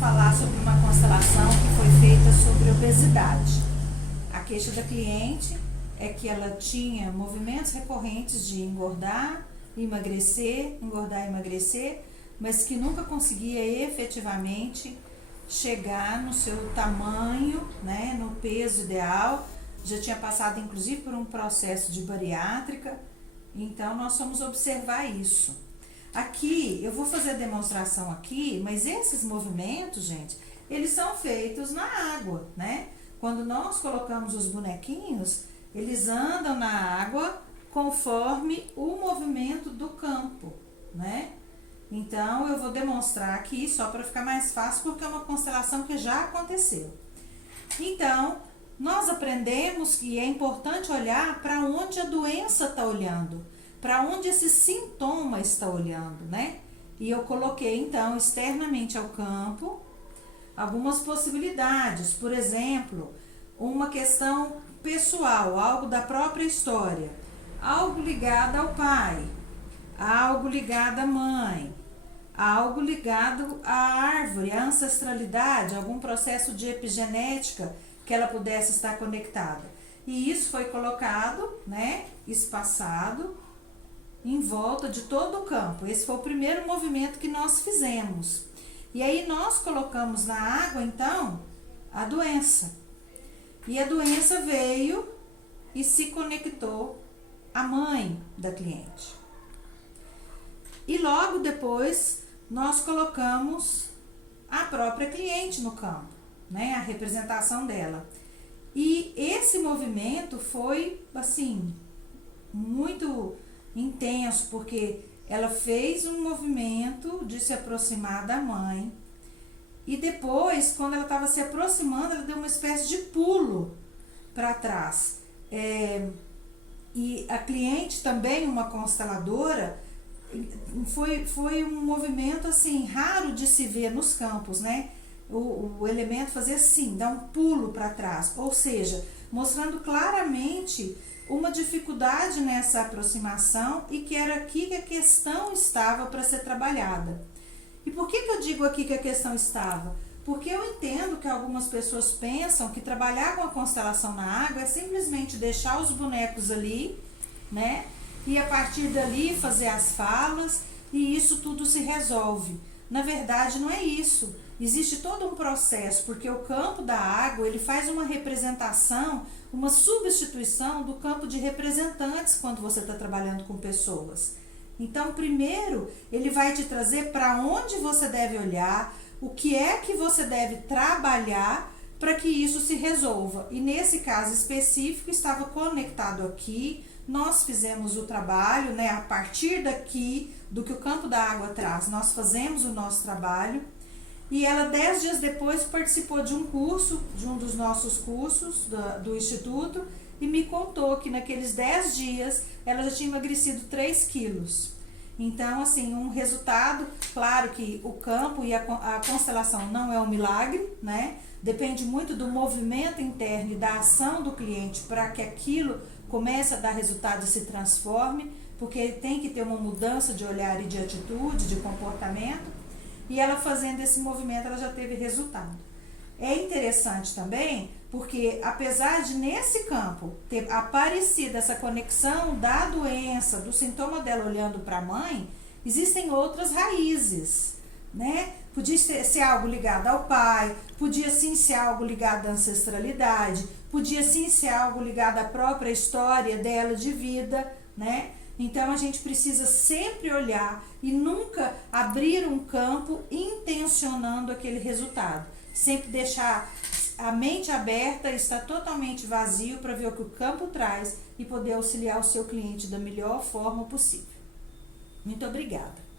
falar sobre uma constelação que foi feita sobre obesidade. A queixa da cliente é que ela tinha movimentos recorrentes de engordar, emagrecer, mas que nunca conseguia efetivamente chegar no seu tamanho, né, no peso ideal. Já tinha passado inclusive por um processo de bariátrica, então nós vamos observar isso. Aqui, eu vou fazer a demonstração aqui, mas esses movimentos, gente, eles são feitos na água, né? Quando nós colocamos os bonequinhos, eles andam na água conforme o movimento do campo, né? Então, eu vou demonstrar aqui só para ficar mais fácil, porque é uma constelação que já aconteceu. Então, nós aprendemos que é importante olhar para onde a doença está olhando, para onde esse sintoma está olhando, né? E eu coloquei, então, externamente ao campo, algumas possibilidades. Por exemplo, uma questão pessoal, algo da própria história, algo ligado ao pai, algo ligado à mãe, algo ligado à árvore, à ancestralidade, algum processo de epigenética que ela pudesse estar conectada. E isso foi colocado, né, espaçado, em volta de todo o campo. Esse foi o primeiro movimento que nós fizemos. E aí nós colocamos na água, então, a doença. E a doença veio e se conectou à mãe da cliente. E logo depois nós colocamos a própria cliente no campo, né, a representação dela. E esse movimento foi, assim, muito intenso, porque ela fez um movimento de se aproximar da mãe e depois, quando ela estava se aproximando, ela deu uma espécie de pulo para trás. E a cliente também, uma consteladora, foi um movimento assim raro de se ver nos campos, né? O elemento fazer assim, dar um pulo para trás, ou seja, mostrando claramente uma dificuldade nessa aproximação e que era aqui que a questão estava para ser trabalhada. E por que eu digo aqui que a questão estava? Porque eu entendo que algumas pessoas pensam que trabalhar com a constelação na água é simplesmente deixar os bonecos ali, né? E a partir dali fazer as falas e isso tudo se resolve. Na verdade, não é isso. Existe todo um processo, porque o campo da água, ele faz uma representação, uma substituição do campo de representantes quando você está trabalhando com pessoas. Então, primeiro, ele vai te trazer para onde você deve olhar, o que é que você deve trabalhar para que isso se resolva. E nesse caso específico, estava conectado aqui, nós fizemos o trabalho, né? A partir daqui, do que o campo da água traz, nós fazemos o nosso trabalho. E ela, 10 dias depois, participou de um curso, de um dos nossos cursos do Instituto, e me contou que naqueles 10 dias ela já tinha emagrecido 3 quilos. Então, assim, um resultado, claro que o campo e a constelação não é um milagre, né? Depende muito do movimento interno e da ação do cliente para que aquilo comece a dar resultado e se transforme, porque tem que ter uma mudança de olhar e de atitude, de comportamento. E ela fazendo esse movimento, ela já teve resultado. É interessante também, porque apesar de nesse campo ter aparecido essa conexão da doença, do sintoma dela olhando para a mãe, existem outras raízes, né? Podia ser algo ligado ao pai, podia sim ser algo ligado à ancestralidade, podia sim ser algo ligado à própria história dela de vida, né? Então, a gente precisa sempre olhar e nunca abrir um campo intencionando aquele resultado. Sempre deixar a mente aberta, estar totalmente vazio para ver o que o campo traz e poder auxiliar o seu cliente da melhor forma possível. Muito obrigada.